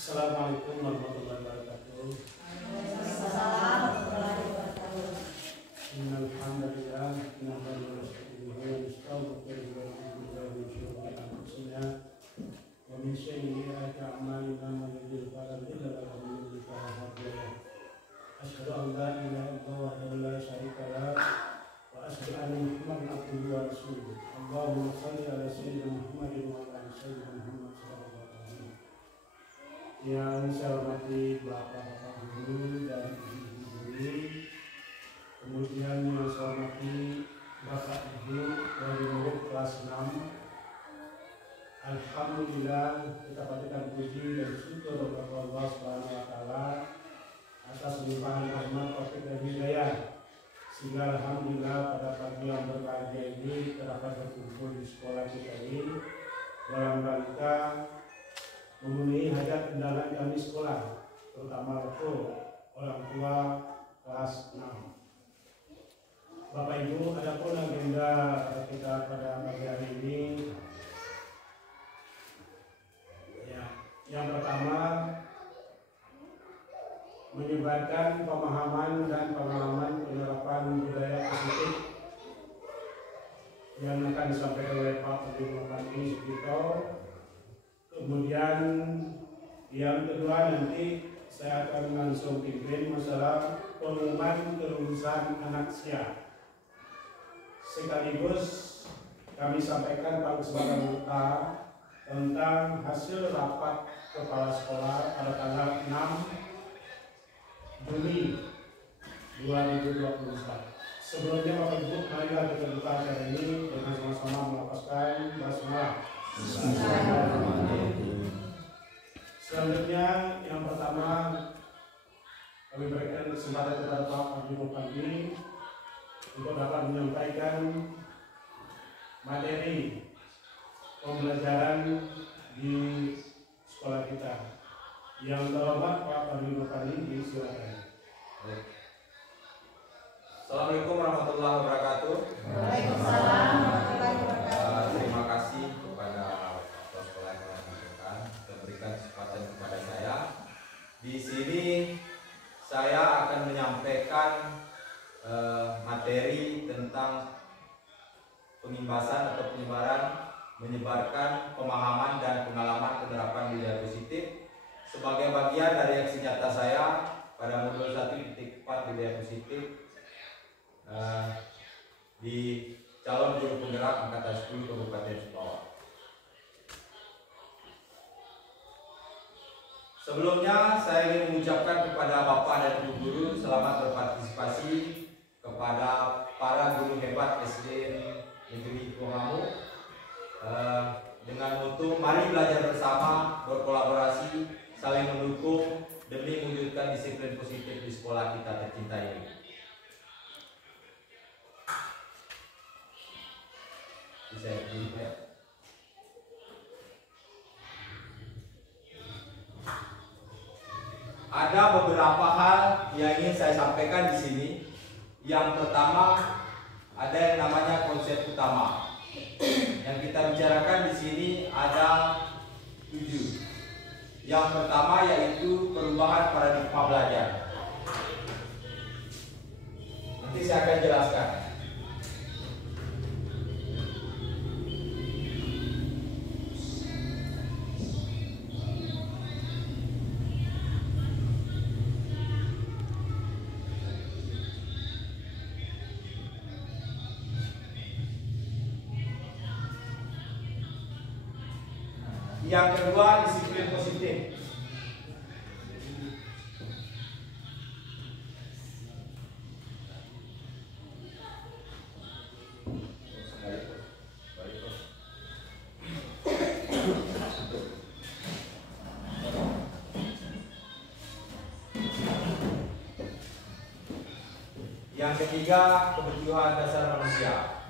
Assalamualaikum warahmatullahi wabarakatuh. Waalaikumsalam warahmatullahi wabarakatuh. Innal hamdalillah nahmaduhu wa nasta'inuhu wa nastaghfiruhu wa na'udzu billahi min shururi anfusina wa min sayyi'ati a'malina man yahdihillahu fala mudilla lahu wa man yudlil fala hadiya lahu. Asyhadu an la ilaha illallah wahdahu la syarika lahu wa asyhadu anna Muhammadan abduhu wa rasuluh. Allahumma shalli ala sayyidina Muhammadin wa ala ali sayyidina Muhammad sallallahu alaihi wasallam. Yang saya hormati bapak-bapak guru dan ibu-ibu guru, kemudian yang saya hormati bapak ibu dari murid kelas 6. Alhamdulillah, kita panjatkan puji dan syukur kepada Allah Subhanahu wa taala atas limpahan rahmat taufik dan hidayah, sehingga alhamdulillah pada pagi yang berbahagia ini terdapat berkumpul di sekolah kita ini dalam rangka memenuhi hajat undangan kami sekolah, terutama untuk orang tua kelas 6. Bapak Ibu, adapun agenda kita pada pagi hari ini, yang pertama menyebarkan pemahaman dan pengalaman penerapan budaya positif yang akan disampaikan oleh Pak Bupati Sugito. Kemudian yang kedua nanti saya akan langsung pimpin masalah pengumuman kelulusan anak siap. Sekaligus kami sampaikan Pak Kesempatan Buka tentang hasil rapat kepala sekolah pada tanggal 6 Juni 2024. Sebelumnya Bapak Ibu, marilah kita buka acara ini dengan sama-sama melafazkan basmalah. Selanjutnya yang pertama kami berikan kesempatan kepada Pak Bupati untuk dapat menyampaikan materi pembelajaran di sekolah kita. Yang terhormat Pak Bupati, silakan. Assalamualaikum warahmatullahi wabarakatuh. Waalaikumsalam warahmatullahi wabarakatuh. Terima kasih kepada kepala sekolah yang telah memberikan kesempatan kepada saya. Di sini saya akan menyampaikan materi tentang pengimbasan atau menyebarkan pemahaman dan pengalaman penerapan budaya positif sebagai bagian dari aksi nyata saya pada modul 1.4 budaya positif di calon guru penggerak angkatan 10 Kabupaten Sumbawa. Sebelumnya saya ingin mengucapkan kepada Bapak dan Ibu guru selamat berpartisipasi, kepada para guru hebat SD Negeri Kohamu dengan moto mari belajar bersama, berkolaborasi, saling mendukung demi mewujudkan disiplin positif di sekolah kita tercinta ini. Ada beberapa hal yang ingin saya sampaikan di sini. Yang pertama, ada yang namanya konsep utama. Yang kita bicarakan di sini ada 7. Yang pertama yaitu perubahan paradigma belajar. Nanti saya akan jelaskan. Yang kedua, disiplin positif. Yang ketiga, kebutuhan dasar manusia.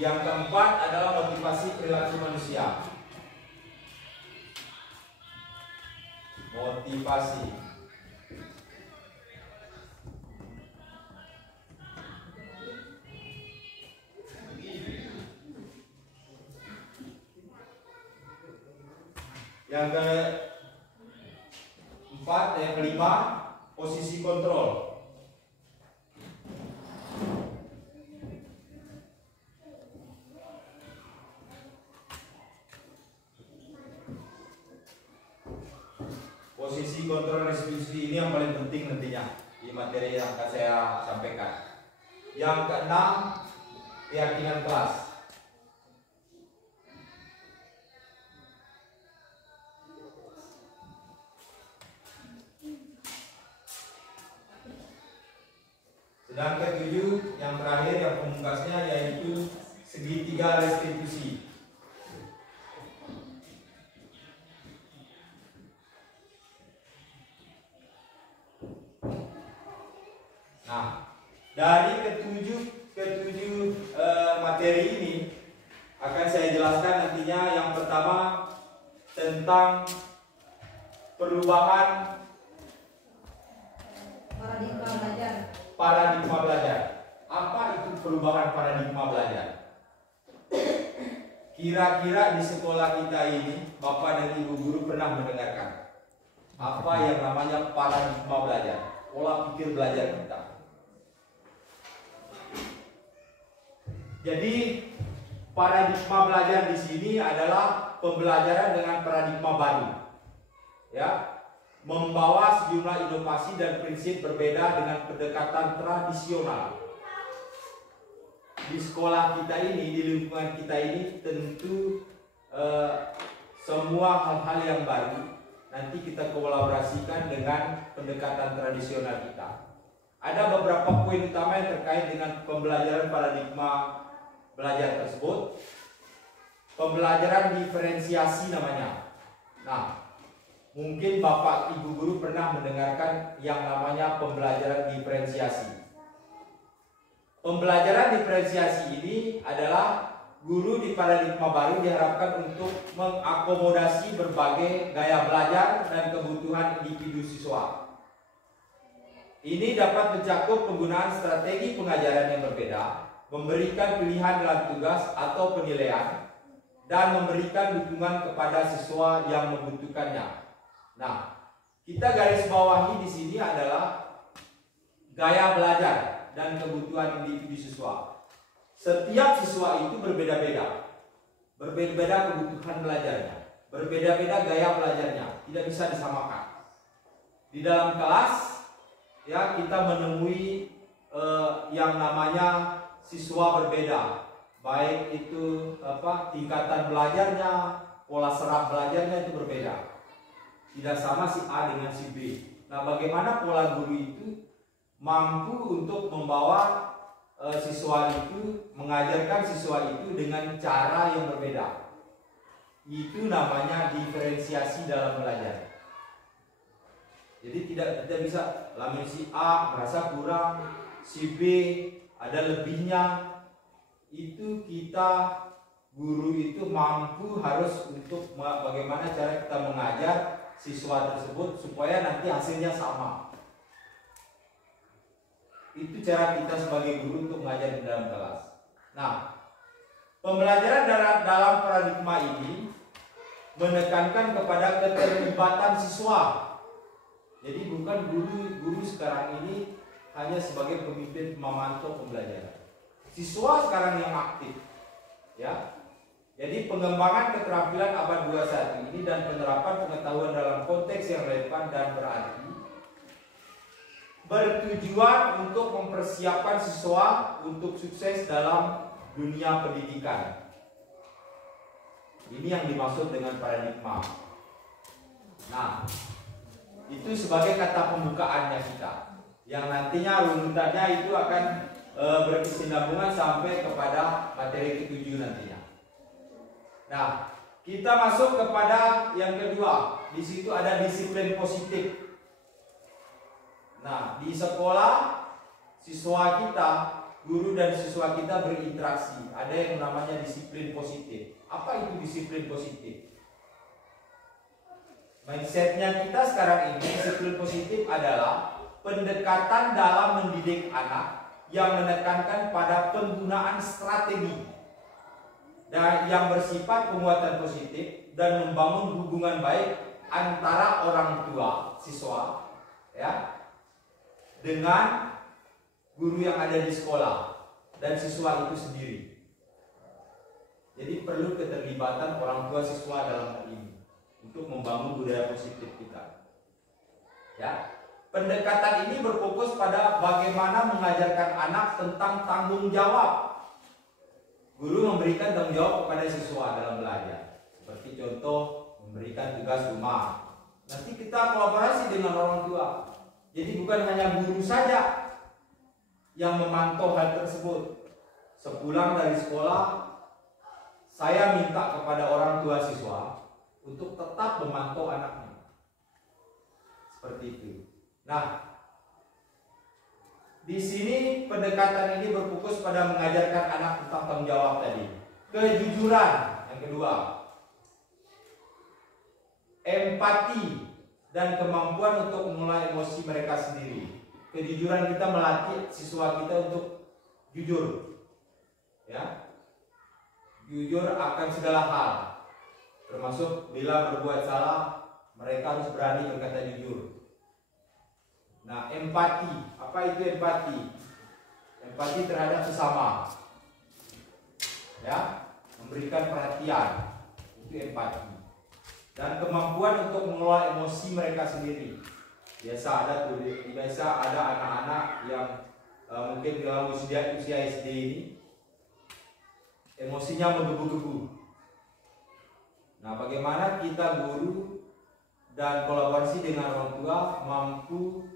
Yang keempat adalah motivasi perilaku manusia. Motivasi. Yang keempat, yang kelima, posisi kontrol. Posisi kontrol restitusi ini yang paling penting nantinya di materi yang akan saya sampaikan. Yang keenam, keyakinan kelas. Sedang ketujuh, yang terakhir, yang pemungkasnya, yaitu segitiga restitusi. Nah, dari ketujuh materi ini akan saya jelaskan nantinya. Yang pertama tentang perubahan paradigma belajar. Apa itu perubahan paradigma belajar? Kira-kira di sekolah kita ini, Bapak dan Ibu guru pernah mendengarkan apa yang namanya paradigma belajar, pola pikir belajar kita. Jadi paradigma belajar di sini adalah pembelajaran dengan paradigma baru, ya, membawa sejumlah inovasi dan prinsip berbeda dengan pendekatan tradisional. Di sekolah kita ini, di lingkungan kita ini, tentu semua hal-hal yang baru nanti kita kolaborasikan dengan pendekatan tradisional kita. Ada beberapa poin utama yang terkait dengan pembelajaran paradigma belajar tersebut. Pembelajaran diferensiasi namanya. Nah, mungkin Bapak Ibu guru pernah mendengarkan yang namanya pembelajaran diferensiasi. Pembelajaran diferensiasi ini adalah guru di paradigma baru diharapkan untuk mengakomodasi berbagai gaya belajar dan kebutuhan individu siswa. Ini dapat mencakup penggunaan strategi pengajaran yang berbeda, memberikan pilihan dalam tugas atau penilaian, dan memberikan dukungan kepada siswa yang membutuhkannya. Nah, kita garis bawahi di sini adalah gaya belajar dan kebutuhan individu siswa. Setiap siswa itu berbeda-beda, berbeda-beda kebutuhan belajarnya, berbeda-beda gaya belajarnya, tidak bisa disamakan. Di dalam kelas, ya, kita menemui yang namanya siswa berbeda, baik itu tingkatan belajarnya, pola serap belajarnya itu berbeda. Tidak sama si A dengan si B. Nah, bagaimana pola guru itu mampu untuk membawa siswa itu, mengajarkan siswa itu dengan cara yang berbeda. Itu namanya diferensiasi dalam belajar. Jadi tidak bisa lamin si A merasa kurang, si B ada lebihnya. Itu kita guru itu mampu harus untuk bagaimana cara kita mengajar siswa tersebut supaya nanti hasilnya sama. Itu cara kita sebagai guru untuk mengajar di dalam kelas. Nah, pembelajaran dalam paradigma ini menekankan kepada keterlibatan siswa. Jadi bukan guru sekarang ini hanya sebagai pemimpin memantau pembelajaran. Siswa sekarang yang aktif, ya. Jadi pengembangan keterampilan abad 21 ini dan penerapan pengetahuan dalam konteks yang relevan dan berarti bertujuan untuk mempersiapkan siswa untuk sukses dalam dunia pendidikan. Ini yang dimaksud dengan paradigma. Nah, itu sebagai kata pembukaannya kita, yang nantinya runutannya itu akan berkesinambungan sampai kepada materi ke-7 nantinya. Nah, kita masuk kepada yang kedua. Di situ ada disiplin positif. Nah, di sekolah siswa kita, guru dan siswa kita berinteraksi. Ada yang namanya disiplin positif. Apa itu disiplin positif? Mindsetnya kita sekarang ini, disiplin positif adalah pendekatan dalam mendidik anak yang menekankan pada penggunaan strategi dan yang bersifat penguatan positif dan membangun hubungan baik antara orang tua siswa ya dengan guru yang ada di sekolah dan siswa itu sendiri. Jadi perlu keterlibatan orang tua siswa dalam hal ini untuk membangun budaya positif kita. Ya. Pendekatan ini berfokus pada bagaimana mengajarkan anak tentang tanggung jawab. Guru memberikan tanggung jawab kepada siswa dalam belajar. Seperti contoh memberikan tugas rumah. Nanti kita kolaborasi dengan orang tua. Jadi bukan hanya guru saja yang memantau hal tersebut. Sepulang dari sekolah, saya minta kepada orang tua siswa untuk tetap memantau anaknya. Seperti itu. Nah, di sini pendekatan ini berfokus pada mengajarkan anak tentang tanggung jawab tadi. Kejujuran yang kedua. Empati dan kemampuan untuk mengelola emosi mereka sendiri. Kejujuran kita melatih siswa kita untuk jujur. Ya. Jujur akan segala hal. Termasuk bila berbuat salah, mereka harus berani berkata jujur. Nah, empati. Apa itu empati? Empati terhadap sesama. Ya, memberikan perhatian. Itu empati. Dan kemampuan untuk mengelola emosi mereka sendiri. Biasa ada anak-anak yang mungkin dalam usia SD ini emosinya menggebu-gebu. Nah, bagaimana kita guru dan kolaborasi dengan orang tua mampu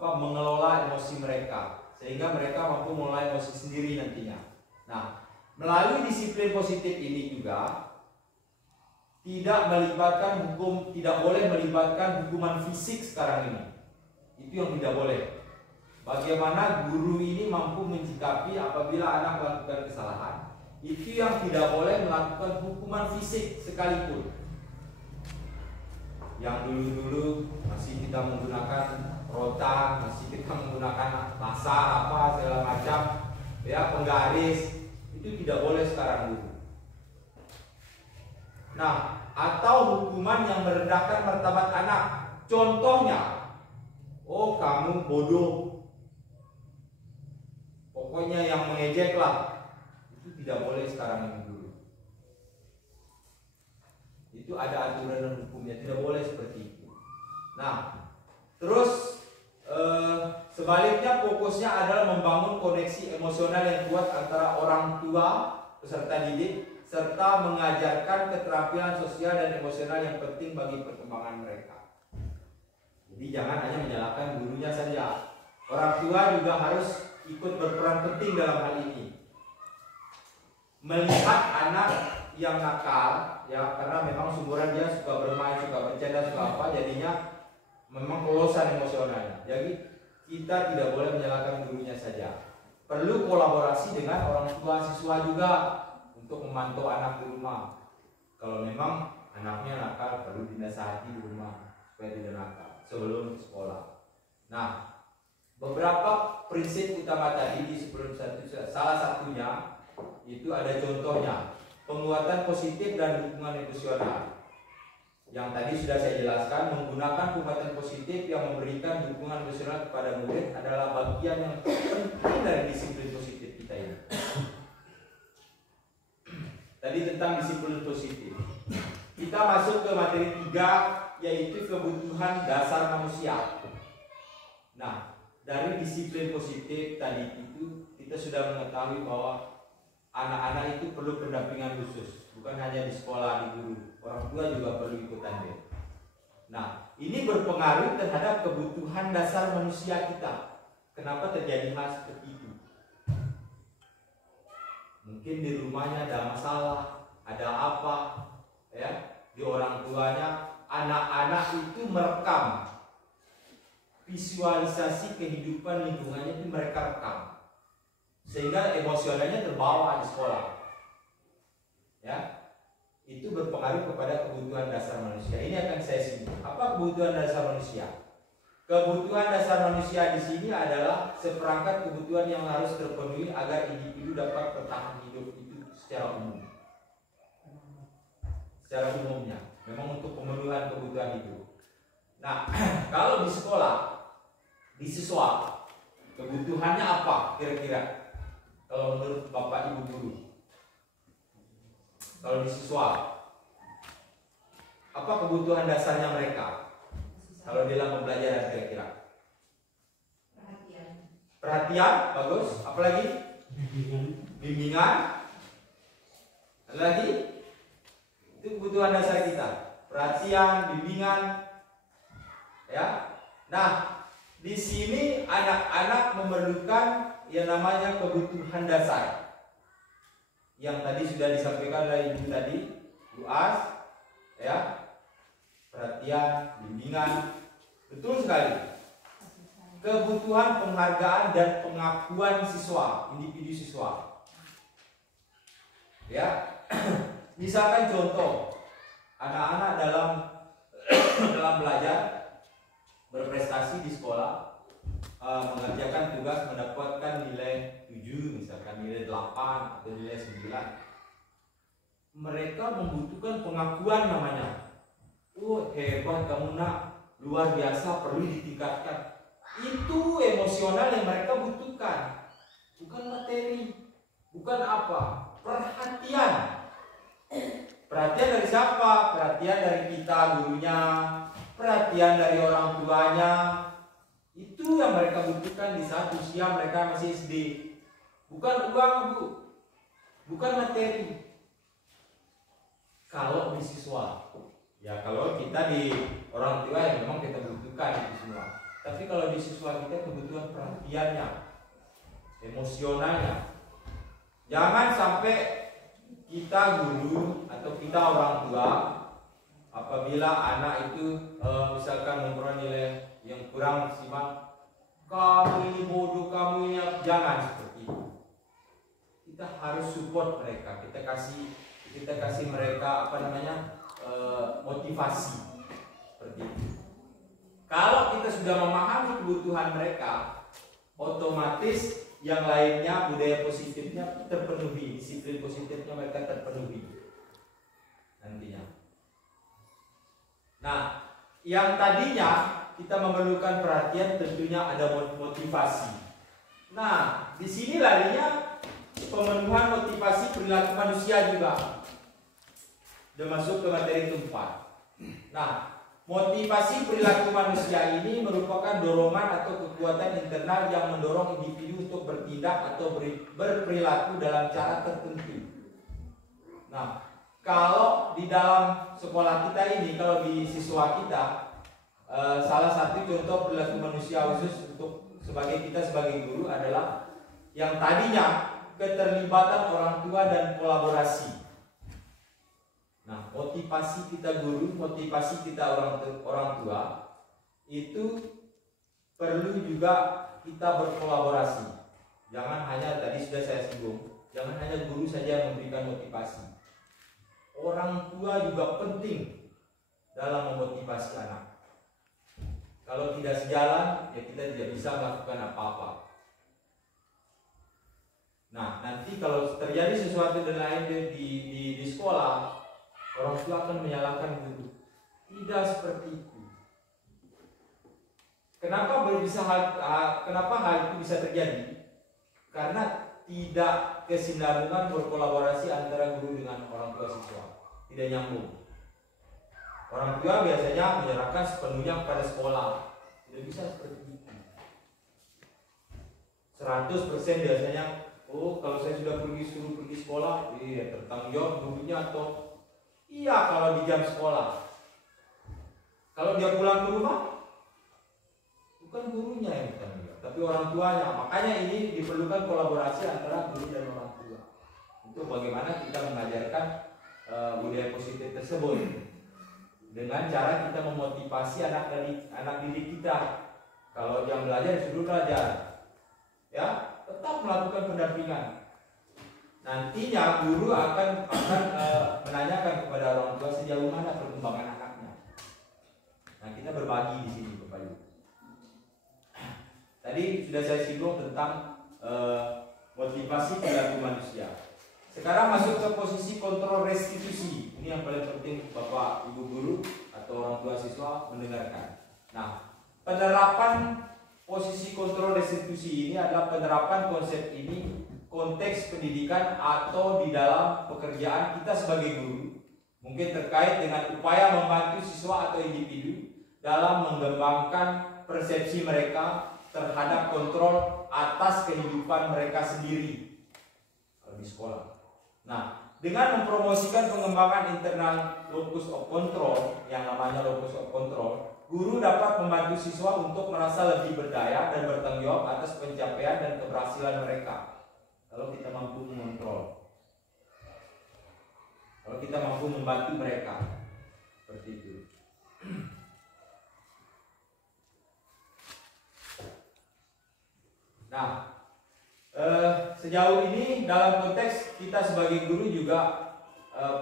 mengelola emosi mereka sehingga mereka mampu mengelola emosi sendiri nantinya. Nah, melalui disiplin positif ini juga tidak boleh melibatkan hukuman fisik sekarang ini. Itu yang tidak boleh. Bagaimana guru ini mampu mencikapi apabila anak melakukan kesalahan. Itu yang tidak boleh melakukan hukuman fisik sekalipun. Yang dulu-dulu masih kita menggunakan rotan, masih kita menggunakan pasar apa segala macam, ya penggaris, itu tidak boleh sekarang dulu. Nah, atau hukuman yang merendahkan martabat anak. Contohnya, oh kamu bodoh, pokoknya yang mengejek lah. Itu tidak boleh sekarang ini dulu. Itu ada aturan dan hukumnya, tidak boleh seperti itu. Nah, terus sebaliknya fokusnya adalah membangun koneksi emosional yang kuat antara orang tua peserta didik serta mengajarkan keterampilan sosial dan emosional yang penting bagi perkembangan mereka. Jadi jangan hanya menyalahkan gurunya saja. Orang tua juga harus ikut berperan penting dalam hal ini. Melihat anak yang nakal, ya karena memang sumuran dia suka bermain, suka bercanda, suka apa, jadinya memang kolosan emosionalnya. Jadi kita tidak boleh menyalahkan gurunya saja. Perlu kolaborasi dengan orang tua siswa juga untuk memantau anak di rumah. Kalau memang anaknya nakal, perlu dinasihati di rumah supaya tidak nakal sebelum sekolah. Nah, beberapa prinsip utama tadi di sebelum salah satunya itu ada contohnya penguatan positif dan dukungan emosional. Yang tadi sudah saya jelaskan, menggunakan penguatan positif yang memberikan dukungan emosional kepada murid adalah bagian yang penting dari disiplin positif kita ini. Tadi tentang disiplin positif. Kita masuk ke materi 3, yaitu kebutuhan dasar manusia. Nah, dari disiplin positif tadi itu kita sudah mengetahui bahwa anak-anak itu perlu pendampingan khusus, bukan hanya di sekolah, di guru. Orang tua juga perlu ikut andil. Nah, ini berpengaruh terhadap kebutuhan dasar manusia kita. Kenapa terjadi hal seperti itu? Mungkin di rumahnya ada masalah, ada apa, ya, di orang tuanya. Anak-anak itu merekam visualisasi kehidupan lingkungannya, itu mereka rekam, sehingga emosionalnya terbawa di sekolah. Ya, itu berpengaruh kepada kebutuhan dasar manusia. Ini akan saya singgung. Apa kebutuhan dasar manusia? Kebutuhan dasar manusia di sini adalah seperangkat kebutuhan yang harus terpenuhi agar individu dapat bertahan hidup itu secara umum. secara umumnya, memang untuk pemenuhan kebutuhan hidup. Nah, kalau di sekolah, di siswa, kebutuhannya apa kira-kira? Kalau menurut Bapak Ibu guru, kalau di siswa, apa kebutuhan dasarnya mereka? Kalau dalam pembelajaran kira-kira? Perhatian, bagus. Apalagi? Bimbingan. Ada lagi? Itu kebutuhan dasar kita. Perhatian, bimbingan. Ya. Nah, di sini anak-anak memerlukan yang namanya kebutuhan dasar. Yang tadi sudah disampaikan oleh Ibu tadi, UAS, ya. Perhatian, bimbingan. Betul sekali. Kebutuhan penghargaan dan pengakuan siswa, individu siswa. Ya. Misalkan contoh, anak-anak dalam belajar berprestasi di sekolah, mengerjakan tugas mendapatkan nilai 7, misalkan nilai 8 atau nilai 9. Mereka membutuhkan pengakuan namanya. Oh, hebat kamu nak, luar biasa, perlu ditingkatkan. Itu emosional yang mereka butuhkan, bukan materi, bukan apa, perhatian. Perhatian dari siapa? Perhatian dari kita gurunya, perhatian dari orang tuanya. Itu yang mereka butuhkan di saat usia mereka masih SD. Bukan uang, Bu. Bukan materi. Kalau di siswa, ya kalau kita di orang tua yang memang kita butuhkan itu semua. Tapi kalau di siswa kita kebutuhan perhatiannya, emosionalnya. Jangan sampai kita guru atau kita orang tua apabila anak itu misalkan memperoleh nilai yang kurang maksimal, kamu ini bodoh, kamu ini, jangan seperti itu. Kita harus support mereka, kita kasih mereka motivasi seperti itu. Kalau kita sudah memahami kebutuhan mereka, otomatis yang lainnya, budaya positifnya terpenuhi, disiplin positifnya mereka terpenuhi nantinya. Nah, yang tadinya kita memerlukan perhatian, tentunya ada motivasi. Nah, di sini larinya pemenuhan motivasi perilaku manusia juga. Sudah masuk ke materi keempat. Nah, motivasi perilaku manusia ini merupakan dorongan atau kekuatan internal yang mendorong individu untuk bertindak atau berperilaku dalam cara tertentu. Nah, kalau di dalam sekolah kita ini, kalau di siswa kita, salah satu contoh perilaku manusia khusus untuk kita sebagai guru adalah yang tadinya keterlibatan orang tua dan kolaborasi. Nah, motivasi kita guru, motivasi kita orang tua itu perlu juga kita berkolaborasi. Jangan hanya, tadi sudah saya singgung, jangan hanya guru saja yang memberikan motivasi. Orang tua juga penting dalam memotivasi anak. Kalau tidak sejalan, ya kita tidak bisa melakukan apa-apa. Nah, nanti kalau terjadi sesuatu dan lain di sekolah, orang tua akan menyalahkan guru. Tidak seperti itu. Kenapa hal itu bisa terjadi? Karena tidak kesinambungan berkolaborasi antara guru dengan orang tua siswa. Tidak nyambung. Orang tua biasanya menyerahkan sepenuhnya kepada sekolah. Tidak bisa seperti itu. 100% biasanya, oh kalau saya sudah suruh pergi sekolah, tertanggung jawab gurunya atau iya kalau di jam sekolah. Kalau dia pulang ke rumah, bukan gurunya yang bertanggung jawab, tapi orang tuanya. Makanya ini diperlukan kolaborasi antara guru dan orang tua untuk bagaimana kita mengajarkan budaya positif tersebut dengan cara kita memotivasi anak didik kita. Kalau jam belajar disuruh belajar, ya tetap melakukan pendampingan. Nantinya guru akan menanyakan kepada orang tua sejauh mana perkembangan anaknya. Nah, kita berbagi di sini, Bapak Ibu. Tadi sudah saya singgung tentang motivasi perilaku manusia. Sekarang masuk ke posisi kontrol restitusi. Ini yang paling penting Bapak Ibu guru atau orang tua siswa mendengarkan. Nah, penerapan posisi kontrol restitusi ini adalah penerapan konsep ini konteks pendidikan atau di dalam pekerjaan kita sebagai guru, mungkin terkait dengan upaya membantu siswa atau individu dalam mengembangkan persepsi mereka terhadap kontrol atas kehidupan mereka sendiri di sekolah. Nah, dengan mempromosikan pengembangan internal locus of control, yang namanya locus of control, guru dapat membantu siswa untuk merasa lebih berdaya dan bertanggung jawab atas pencapaian dan keberhasilan mereka. Kalau kita mampu mengontrol, kalau kita mampu membantu mereka, seperti itu. Nah, sejauh ini dalam konteks kita sebagai guru juga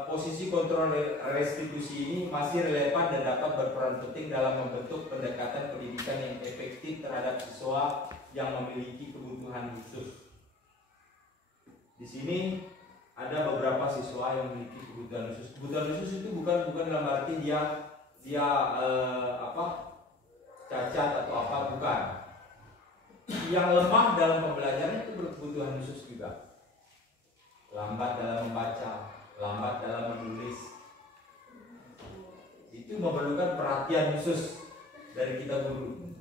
posisi kontrol restitusi ini masih relevan dan dapat berperan penting dalam membentuk pendekatan pendidikan yang efektif terhadap siswa yang memiliki kebutuhan khusus. Di sini ada beberapa siswa yang memiliki kebutuhan khusus. Kebutuhan khusus itu bukan dalam arti dia cacat atau apa, bukan. Yang lemah dalam pembelajaran itu berkebutuhan khusus juga. Lambat dalam membaca, lambat dalam menulis. Itu memerlukan perhatian khusus dari kita guru.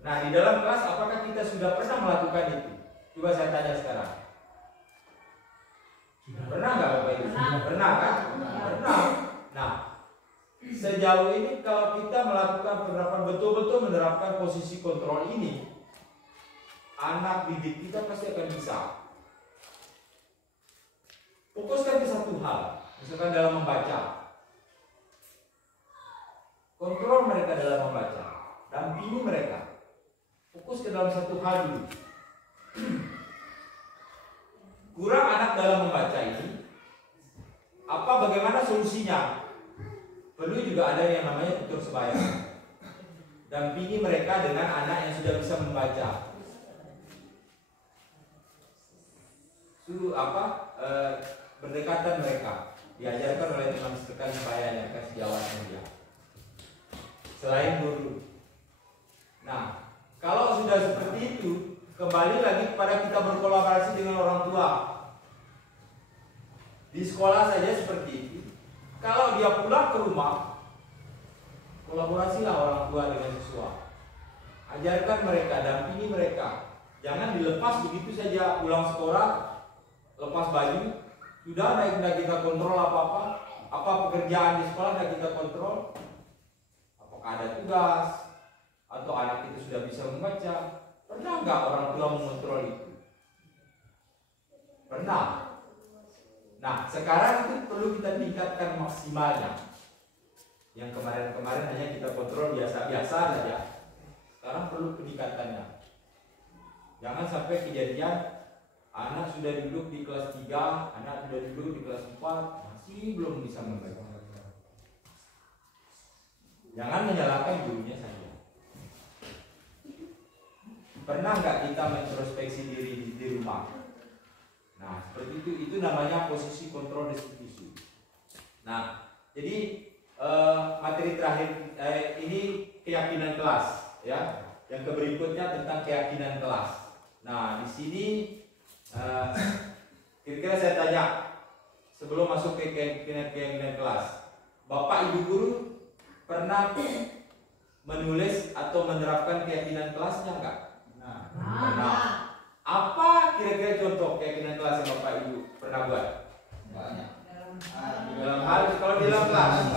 Nah, di dalam kelas apakah kita sudah pernah melakukan itu? Coba saya tanya sekarang. Pernah nggak Bapak Ibu? Pernah kan? Pernah. Nah, sejauh ini kalau kita melakukan penerapan, betul-betul menerapkan posisi kontrol ini, anak didik kita pasti akan bisa. Fokuskan ke satu hal, misalkan dalam membaca. Kontrol mereka dalam membaca, dampingi mereka. Fokus ke dalam satu hal dulu. Kurang anak dalam membaca ini, bagaimana solusinya? Perlu juga ada yang namanya tutor sebaya. Dampingi mereka dengan anak yang sudah bisa membaca. Suruh berdekatan mereka. Diajarkan oleh teman sedekat sebayanya, kasih jawaban dia. Selain guru. Nah, kalau sudah seperti itu, kembali lagi kepada kita berkolaborasi dengan orang tua. Di sekolah saja seperti itu. Kalau dia pulang ke rumah, kolaborasilah orang tua dengan siswa. Ajarkan mereka, dampingi mereka. Jangan dilepas begitu saja pulang sekolah, lepas baju, sudah tidak kita kontrol apa-apa. Apa pekerjaan di sekolah tidak kita kontrol? Apakah ada tugas? Atau anak itu sudah bisa membaca? Pernah nggak orang tua mengontrol itu? Pernah. Nah, sekarang itu perlu kita tingkatkan maksimalnya. Yang kemarin-kemarin hanya kita kontrol biasa-biasa saja. Sekarang perlu peningkatannya. Jangan sampai kejadian anak sudah duduk di kelas 3, anak sudah duduk di kelas 4, masih belum bisa membaca. Jangan menyalahkan gurunya saja. Pernah nggak kita introspeksi diri di rumah? Nah, seperti itu namanya posisi kontrol restitusi. Nah, jadi materi terakhir ini keyakinan kelas, ya. Yang berikutnya tentang keyakinan kelas. Nah, di sini kira-kira saya tanya sebelum masuk ke keyakinan kelas, Bapak Ibu guru pernah menulis atau menerapkan keyakinan kelasnya enggak? Nah, apa kira-kira contoh keyakinan kelas yang Bapak Ibu pernah buat? Banyak. Dalam hal kalau di dalam kelas.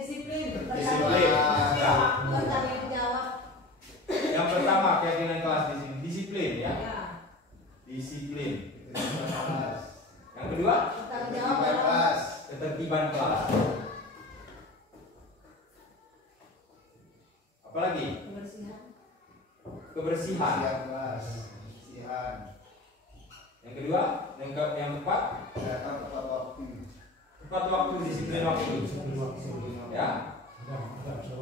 Disiplin. Bertanggung jawab. Yang pertama keyakinan kelas di sini disiplin, ya. Disiplin. Yang kedua ketertiban kelas. Apalagi? Kebersihan. Yang kedua, yang keempat, tepat waktu, disiplin waktu. Ya,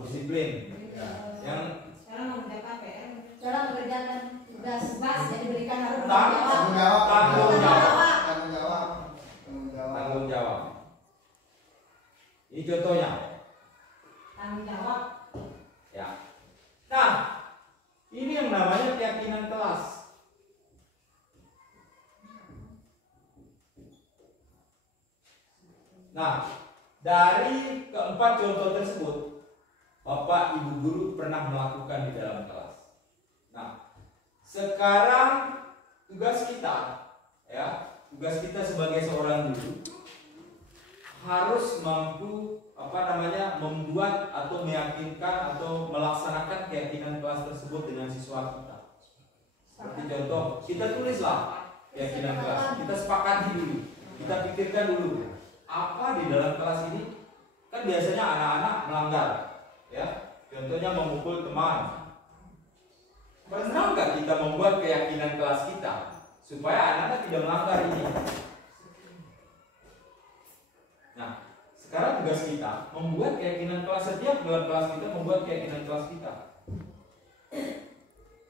disiplin. Yang Cara mengerjakan tugas jadi tentang Tanggung jawab. tanggung jawab. Tanggung jawab. Tanggung jawab. Tanggung jawab. Ini contohnya. Tanggung jawab. Ya. Nah, ini yang namanya keyakinan kelas. Nah, dari keempat contoh tersebut, Bapak Ibu guru pernah melakukan di dalam kelas. Nah, sekarang tugas kita, ya, tugas kita sebagai seorang guru harus mampu membuat atau meyakinkan atau melaksanakan keyakinan kelas tersebut dengan siswa kita. Seperti contoh, kita tulislah keyakinan kelas, kita sepakati dulu, kita pikirkan dulu apa di dalam kelas ini. Kan biasanya anak-anak melanggar, ya, contohnya memukul teman. Pernah nggak kita membuat keyakinan kelas kita supaya anak-anak tidak melanggar ini? Nah, sekarang tugas kita membuat keyakinan kelas. Setiap dalam kelas kita membuat keyakinan kelas kita.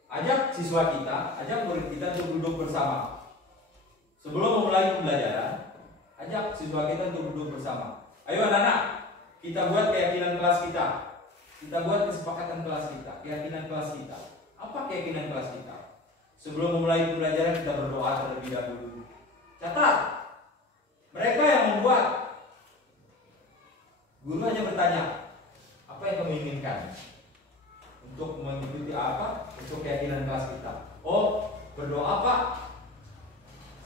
Ajak siswa kita, ajak murid kita untuk duduk bersama. Sebelum memulai pembelajaran, ajak siswa kita untuk duduk bersama. Ayo anak-anak, kita buat keyakinan kelas kita. Kita buat kesepakatan kelas kita, keyakinan kelas kita. Apa keyakinan kelas kita? Sebelum memulai pembelajaran kita berdoa terlebih dahulu. Catat, mereka yang membuat. Guru hanya bertanya, apa yang kamu inginkan untuk mengikuti apa? Untuk keyakinan kelas kita. Oh, berdoa Pak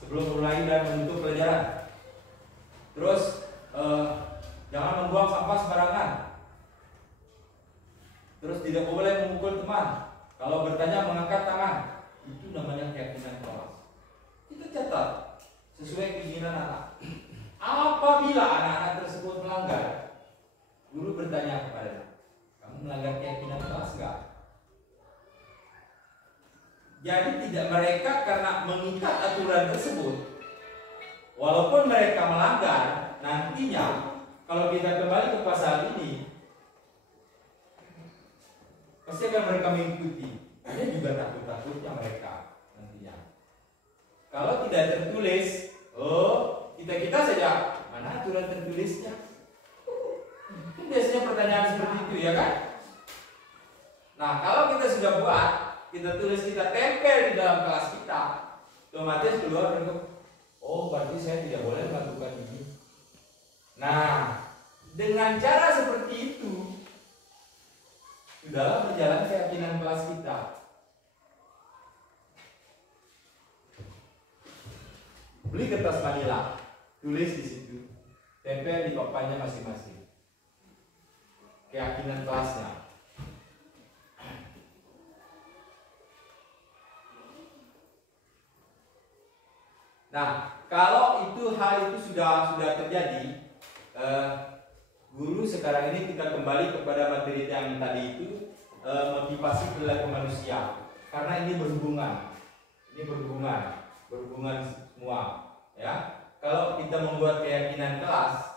sebelum mulai dan menutup pelajaran. Terus jangan membuang sampah sembarangan. Terus tidak boleh memukul teman. Kalau bertanya mengangkat tangan. Itu namanya keyakinan kelas. Kita catat sesuai keinginan anak. Apabila anak-anak tersebut melanggar, guru bertanya kepada, kamu melanggar keyakinan kelas enggak? Jadi tidak mereka karena mengikat aturan tersebut, walaupun mereka melanggar, nantinya kalau kita kembali ke pasal ini, pasti akan mereka mengikuti. Ada juga takut-takutnya mereka nantinya. Kalau tidak tertulis, oh kita saja, mana aturan tertulisnya? Biasanya pertanyaan seperti itu, ya kan? Nah, kalau kita sudah buat, kita tulis, kita tempel di dalam kelas kita, otomatis keluar bentuk, oh berarti saya tidak boleh melakukan ini. Nah, dengan cara seperti itu, sudahlah berjalan keyakinan kelas kita. Beli kertas manila, tulis di situ, tempel di papannya masing-masing. Keyakinan kelasnya. Nah, kalau hal itu sudah terjadi, guru sekarang ini kita kembali kepada materi yang tadi itu, motivasi perilaku manusia, karena ini berhubungan semua, ya. Kalau kita membuat keyakinan kelas,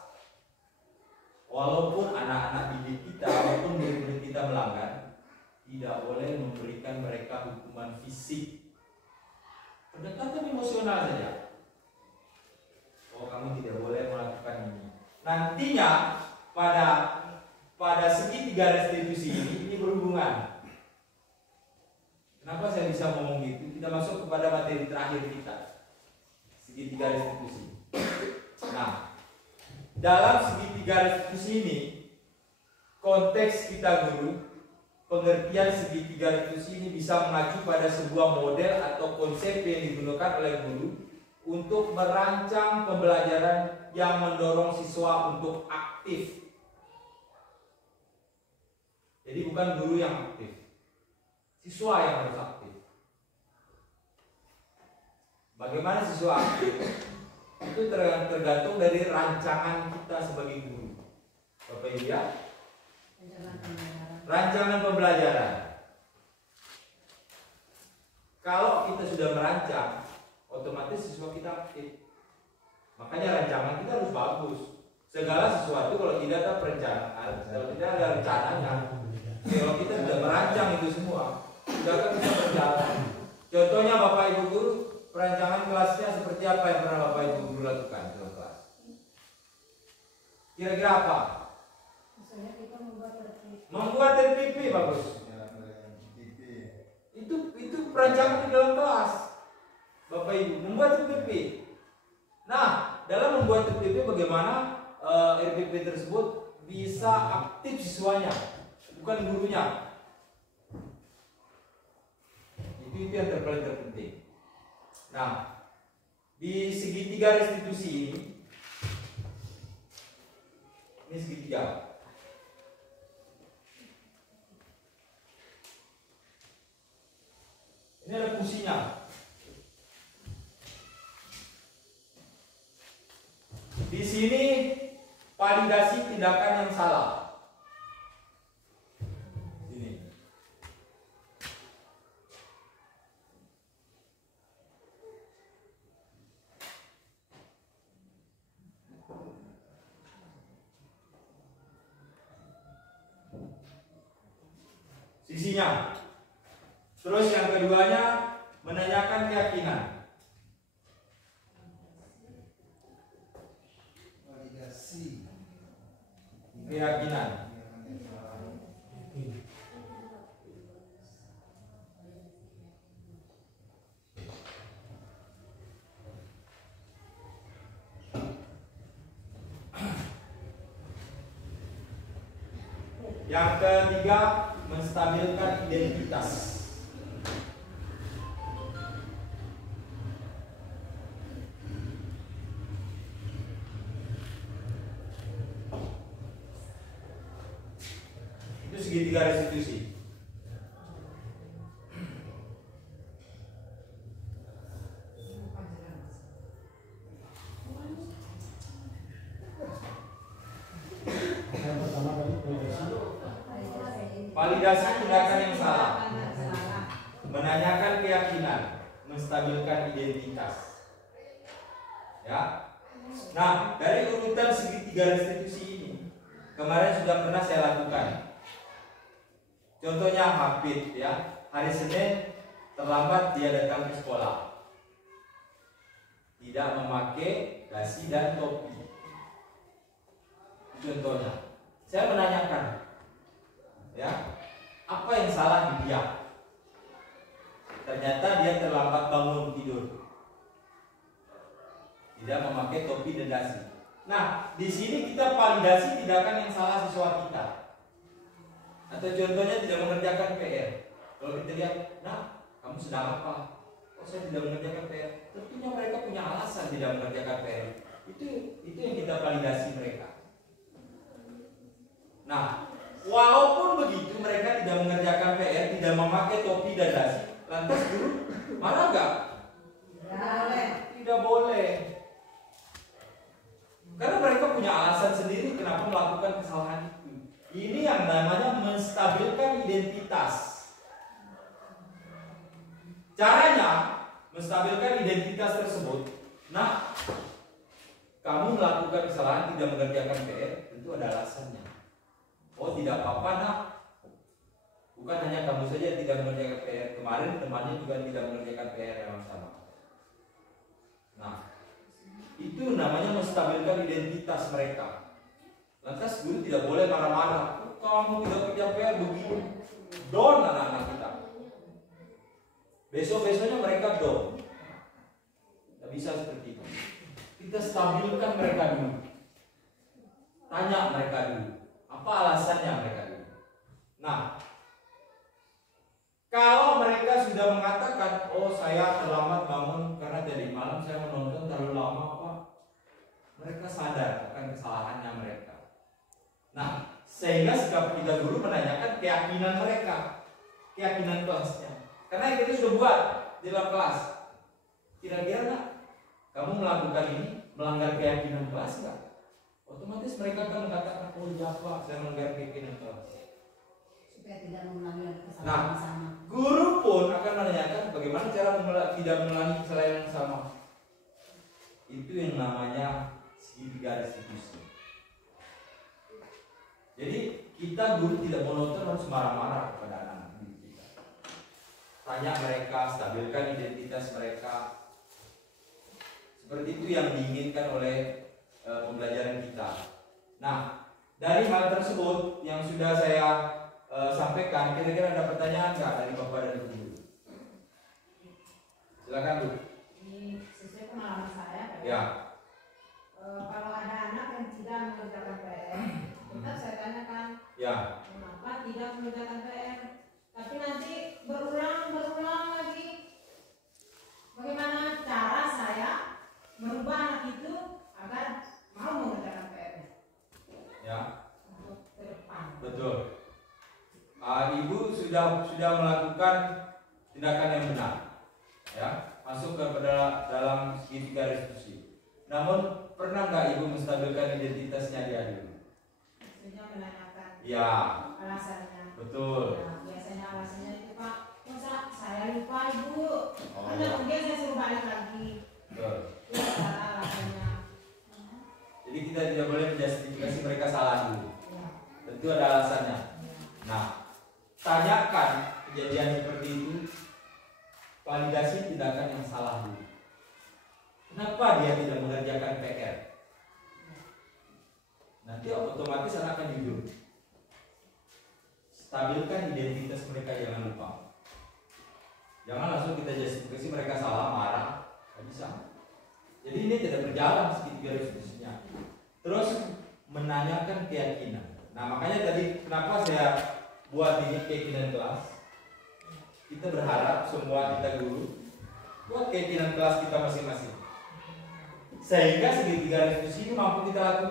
walaupun anak-anak didik kita, walaupun murid-murid kita melanggar, tidak boleh memberikan mereka hukuman fisik. Pendekatan emosional saja. Oh, kamu tidak boleh melakukan ini. Nantinya pada segitiga restitusi ini berhubungan. Kenapa saya bisa ngomong gitu? Kita masuk kepada materi terakhir kita, segitiga restitusi. Nah, dalam segitiga restitusi ini, konteks kita guru, pengertian segitiga restitusi ini bisa mengacu pada sebuah model atau konsep yang digunakan oleh guru untuk merancang pembelajaran yang mendorong siswa untuk aktif. Jadi bukan guru yang aktif, siswa yang harus aktif. Bagaimana siswa aktif? Itu tergantung dari rancangan kita sebagai guru. Bapak Ibu ya? Rancangan pembelajaran. Kalau kita sudah merancang, otomatis siswa kita aktif. Makanya rancangan kita harus bagus. Segala sesuatu kalau tidak ada perencanaan, kalau tidak ada rencananya, kalau kita sudah merancang itu semua, tidak akan bisa berjalan. Contohnya Bapak Ibu guru, perancangan kelasnya seperti apa yang pernah Bapak Ibu guru lakukan dalam kelas? Kira-kira apa? Misalnya kita membuat tertib. Membuat TPP, bagus. Itu perancangan di dalam kelas, Bapak Ibu, membuat TPP. Nah, dalam membuat TPP bagaimana RPP tersebut bisa aktif siswanya, bukan gurunya. Itu yang paling terpenting. Nah, di segitiga restitusi ini segitiga. Ini ada fungsinya. Di sini validasi tindakan yang salah. Ini. Sisinya. Terus yang keduanya menanyakan keyakinan. Validasi. Keyakinan. Yang ketiga, menstabilkan identitas. Itu segitiga restitusi. Yang pertama tadi Validasi tindakan yang salah, menanyakan keyakinan, menstabilkan identitas. Ya. Nah, dari urutan segitiga restitusi ini kemarin sudah pernah saya lakukan. Contohnya Hafid, ya, hari Senin terlambat dia datang ke sekolah, tidak memakai dasi dan topi. Contohnya, saya menanyakan, ya, apa yang salah di dia? Ternyata dia terlambat bangun tidur, tidak memakai topi dan dasi. Nah, di sini kita validasi tindakan yang salah siswa kita. Atau contohnya tidak mengerjakan PR. Kalau kita lihat, nah, kamu sedang apa? Oh, saya tidak mengerjakan PR. Tentunya mereka punya alasan tidak mengerjakan PR. Itu yang kita validasi mereka. Nah, walaupun begitu mereka tidak mengerjakan PR, tidak memakai topi dan dasi, lantas guru marah nggak? Tidak boleh. Karena mereka punya alasan sendiri kenapa melakukan kesalahan itu. Ini yang namanya menstabilkan identitas. Caranya menstabilkan identitas tersebut. Nah, kamu melakukan kesalahan tidak mengerjakan PR, tentu ada alasannya. Oh, tidak apa-apa, nak. Bukan hanya kamu saja yang tidak mengerjakan PR. Kemarin temannya juga tidak mengerjakan PR yang sama. Nah, itu namanya menstabilkan identitas mereka. Lantas guru tidak boleh marah-marah. Kamu tidak kerja PR begini. Down anak-anak kita. Besok-besoknya mereka down. Tidak bisa seperti itu. Kita stabilkan mereka dulu. Tanya mereka dulu. Apa alasannya mereka dulu? Nah, kalau mereka sudah mengatakan, oh saya terlambat bangun karena tadi malam saya menonton terlalu lama, Pak. Mereka sadar akan kesalahannya mereka. Nah, sehingga sikap kita guru menanyakan keyakinan mereka, keyakinan kelasnya. Karena kita sudah buat di dalam kelas. Kira-kira nak, kamu melakukan ini melanggar keyakinan kelas nggak? Otomatis mereka akan mengatakan, oh iya Pak, saya melanggar keyakinan kelas. Supaya tidak mengulangi kesalahan Nah, yang sama. Guru pun akan menanyakan bagaimana cara tidak mengulangi kesalahan yang sama. Itu yang namanya segitiga restitusi. Jadi kita guru tidak monoton harus marah-marah kepada anak-anak kita. Tanya mereka, stabilkan identitas mereka. Seperti itu yang diinginkan oleh pembelajaran kita. Nah, dari hal tersebut yang sudah saya sampaikan, kira-kira ada pertanyaan nggak dari Bapak dan Ibu? Silakan Bu. Ini sesuai pengalaman saya. Ya. Kalau ada anak yang tidak mengerjakan PR, tetap saya tanyakan Ya. kenapa tidak mengerjakan PR. Tapi nanti berulang lagi. Bagaimana cara saya merubah anak itu agar mau mengerjakan PR Ya. untuk ke depan. Betul. Ibu sudah melakukan tindakan yang benar, ya, masuk ke dalam segitiga restitusi. Namun pernah nggak ibu menstabilkan identitasnya di adik? Maksudnya menanyakan Ya. alasannya. Betul. Ya, biasanya alasannya itu Pak, masa saya lupa Ibu. Oh, Kan ya. kemudian saya suruh balik lagi. Betul. Itu alasannya. Jadi kita tidak boleh menjustifikasi mereka salah dulu. Ya. Tentu ada alasannya. Nah, tanyakan kejadian seperti itu, validasi tindakan yang salah dulu. Kenapa dia tidak mengerjakan PR? Nanti otomatis anak akan jujur. Stabilkan identitas mereka, jangan lupa. Jangan langsung kita justifikasi mereka salah, marah, nggak bisa. Jadi ini tidak berjalan segitiga restitusinya. Terus menanyakan keyakinan. Nah, makanya tadi kenapa saya buat ini keyakinan kelas. Kita berharap semua kita guru buat keyakinan kelas kita masing-masing, sehingga segitiga restitusi ini mampu kita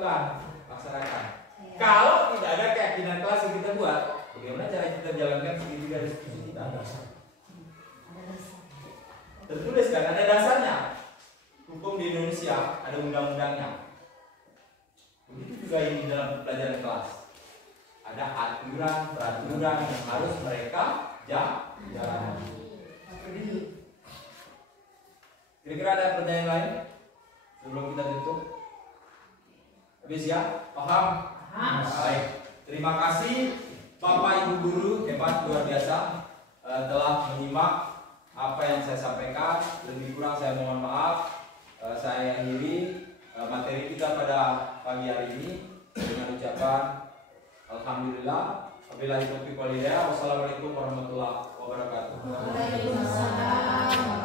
laksanakan. Kalau tidak ada keyakinan kelas yang kita buat, bagaimana cara kita jalankan segitiga restitusi kita? Tertulis kan, ada dasarnya. Hukum di Indonesia ada undang-undangnya. Begitu juga ini dalam pelajaran kelas. Ada aturan, peraturan yang harus mereka jalani. Kira-kira ada pertanyaan lain sebelum kita tutup? Habis ya? Paham? Baik. Terima kasih Bapak Ibu guru, hebat, luar biasa, telah menyimak apa yang saya sampaikan. Lebih kurang saya mohon maaf. Saya akhiri materi kita pada pagi hari ini dengan ucapan alhamdulillah. Wabillahi taufiq wal hidayah. Wassalamualaikum warahmatullahi wabarakatuh. Waalaikumsalam.